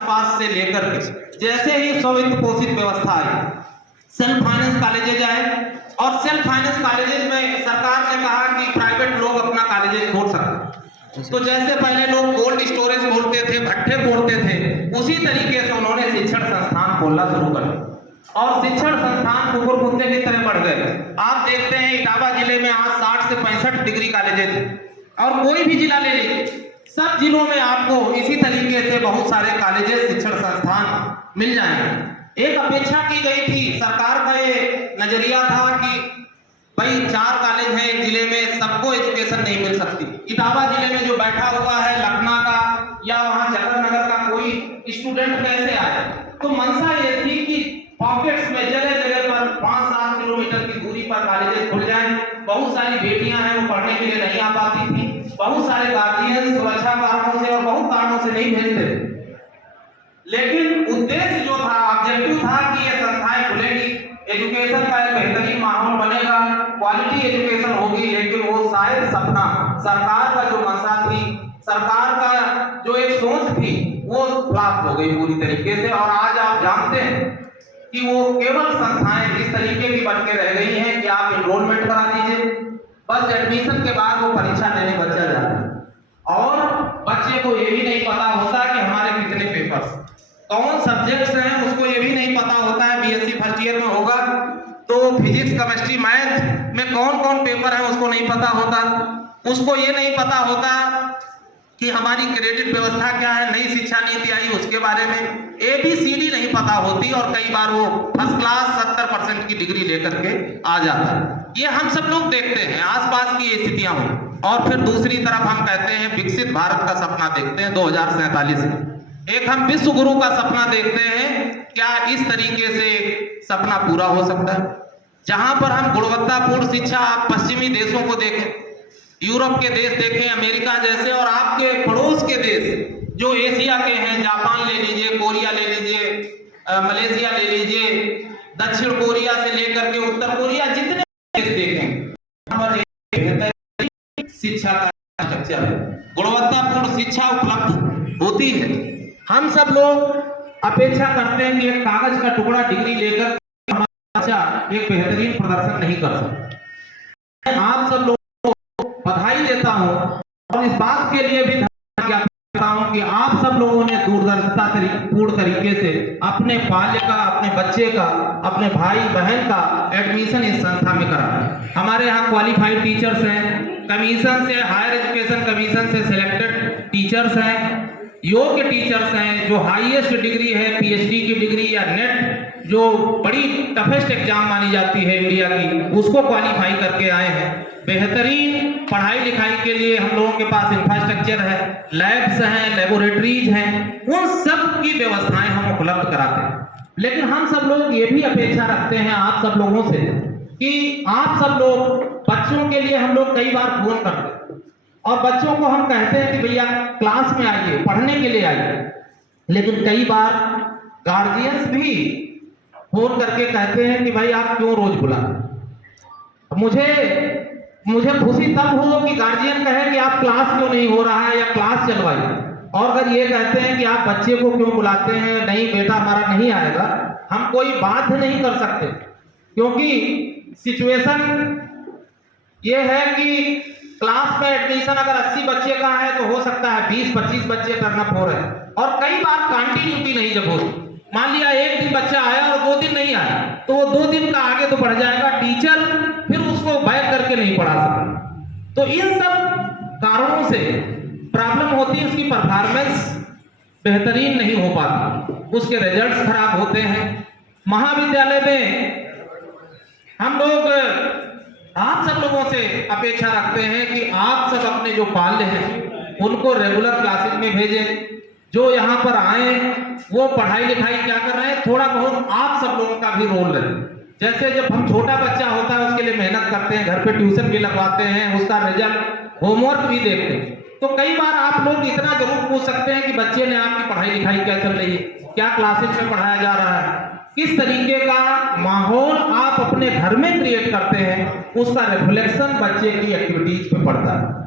पास से लेकर के जैसे ही स्व पोषित व्यवस्था आई, सेल्फ फाइनेंस कॉलेजेज आए और सेल्फ फाइनेंस कॉलेजेज में सरकार ने कहा कि प्राइवेट लोग अपना कॉलेजेज खोल सकते। तो जैसे पहले लोग कोल्ड स्टोरेज खोलते थे, भट्ठे खोलते थे, उसी तरीके से उन्होंने शिक्षण संस्थान खोलना शुरू कर दिया और शिक्षण संस्थान कुकुर कुत्ते की तरह बढ़ गए। आप देखते हैं इटावा जिले में आज 60 से 65 डिग्री कॉलेजेज और कोई भी जिला ले लीजिए, सब जिलों में आपको इसी तरीके से बहुत सारे कॉलेजेस, शिक्षण संस्थान मिल जाएंगे। एक अपेक्षा की गई थी, सरकार का ये नजरिया था कि भाई 4 कॉलेज हैं एक जिले में, सबको एजुकेशन नहीं मिल सकती। इटावा जिले में जो बैठा हुआ है लखनऊ का या वहां जगह नगर का कोई स्टूडेंट कैसे आए? तो मंशा ये थी कि पॉकेट्स में जगह जगह पर 5-7 किलोमीटर की दूरी पर कॉलेजेस खुल जाएं। बहुत सारी बेटियां हैं वो पढ़ने के लिए नहीं आ पाती थी, बहुत सारे गार्जियन सुरक्षा कारणों से और बहुत कारणों से नहीं भेजते। लेकिन उद्देश्य जो था, ऑब्जेक्टिव था कि ये संस्थाएं खुलेंगी, एजुकेशन का एक बेहतरीन माहौल बनेगा, क्वालिटी एजुकेशन होगी। लेकिन वो शायद सपना, सरकार का जो मंशा थी, सरकार का जो एक सोच थी, वो फ्लॉप हो गई पूरी तरीके से। और आज आप जानते हैं कि वो केवल संस्थाएं इस तरीके की बन के रह गई हैं कि आप एनरोलमेंट करा दीजिए, बस एडमिशन के बाद वो परीक्षा देने बच्चा जाता है और बच्चे को ये भी नहीं पता होता कि हमारे कितने पेपर्स, कौन सब्जेक्ट्स हैं, उसको ये भी नहीं पता होता है। बीएससी फर्स्ट ईयर में होगा तो फिजिक्स, केमिस्ट्री, मैथ में कौन कौन पेपर है उसको नहीं पता होता। उसको ये नहीं पता होता कि हमारी क्रेडिट व्यवस्था क्या है, नई शिक्षा नीति आई उसके बारे में ABCD नहीं पता होती और कई बार वो फर्स्ट क्लास 70% की डिग्री लेकर के आ जाता है। ये हम सब लोग देखते हैं, आसपास की स्थितियां हो। और फिर दूसरी तरफ हम कहते हैं विकसित भारत का सपना देखते हैं 2047 में, एक हम विश्व गुरु का सपना देखते हैं। क्या इस तरीके से सपना पूरा हो सकता है जहां पर हम गुणवत्तापूर्ण शिक्षा, आप पश्चिमी देशों को देखें, यूरोप के देश देखें, अमेरिका जैसे, और आपके पड़ोस के देश जो एशिया के हैं, जापान ले लीजिए, कोरिया ले लीजिए, मलेशिया ले लीजिए, दक्षिण कोरिया से लेकर के उत्तर कोरिया, जितने देश देखें बेहतर शिक्षा का स्ट्रक्चर है, गुणवत्तापूर्ण शिक्षा उपलब्ध होती है। हम सब लोग अपेक्षा करते हैं कि एक कागज का टुकड़ा डिग्री लेकर हमारा बच्चा एक बेहतरीन प्रदर्शन नहीं कर सकता। आप सब लोग बधाई देता हूं और इस बात के लिए भी धन्यवाद करता हूं कि आप सब लोगों ने दूरदर्शिता पूर्ण तरीके से अपने बाल्य का, अपने बच्चे का, अपने भाई बहन का एडमिशन इस संस्था में करा। हमारे यहाँ क्वालिफाइड टीचर्स हैं, कमीशन से, हायर एजुकेशन कमीशन से सिलेक्टेड टीचर्स हैं, योग्य टीचर्स हैं, जो हाईएस्ट डिग्री है PhD की डिग्री या नेट जो बड़ी टफेस्ट एग्जाम मानी जाती है इंडिया की, उसको क्वालिफाई करके आए हैं। बेहतरीन पढ़ाई लिखाई के लिए हम लोगों के पास इंफ्रास्ट्रक्चर है, लैब्स हैं, लेबोरेटरीज हैं, उन सब की व्यवस्थाएं हम उपलब्ध कराते हैं। लेकिन हम सब लोग ये भी अपेक्षा रखते हैं आप सब लोगों से कि आप सब लोग, बच्चों के लिए हम लोग कई बार फोन करते हैं और बच्चों को हम कहते हैं कि भैया क्लास में आइए, पढ़ने के लिए आइए, लेकिन कई बार गार्जियंस भी फोन करके कहते हैं कि भाई आप क्यों रोज बुलाते। मुझे खुशी तब हो कि गार्जियन कहे कि आप क्लास क्यों नहीं हो रहा है या क्लास चलवाइए, और अगर ये कहते हैं कि आप बच्चे को क्यों बुलाते हैं, नहीं बेटा हमारा नहीं आएगा, हम कोई बाध्य नहीं कर सकते, क्योंकि सिचुएशन ये है कि क्लास में एडमिशन अगर 80 बच्चे का है तो हो सकता है 20-25 बच्चे टर्नअप हो रहे हैं, और कई बार कंटिन्यूटी नहीं जब होती, मान लिया एक दिन बच्चा आया और 2 दिन नहीं आया, तो वो 2 दिन का आगे तो बढ़ जाएगा, टीचर फिर उसको बैक करके नहीं पढ़ा सकता। तो इन सब कारणों से प्रॉब्लम होती है, उसकी परफॉर्मेंस बेहतरीन नहीं हो पाती, उसके रिजल्ट्स खराब होते हैं। महाविद्यालय में हम लोग आप सब लोगों से अपेक्षा रखते हैं कि आप सब अपने जो बाल्य हैं उनको रेगुलर क्लासेस में भेजें, जो यहाँ पर आए वो पढ़ाई लिखाई क्या कर रहे हैं, थोड़ा बहुत आप सब लोगों का भी रोल रहे। जैसे जब हम छोटा बच्चा होता है उसके लिए मेहनत करते हैं, घर पे ट्यूशन भी लगवाते हैं, उसका रिजल्ट, होमवर्क भी देखते हैं, तो कई बार आप लोग इतना जरूर पूछ सकते हैं कि बच्चे ने आपकी पढ़ाई लिखाई क्या चल रही है, क्या क्लासेस में पढ़ाया जा रहा है, किस तरीके का माहौल आप अपने घर में क्रिएट करते हैं, उसका रिफ्लेक्शन बच्चे की एक्टिविटीज पे पड़ता है।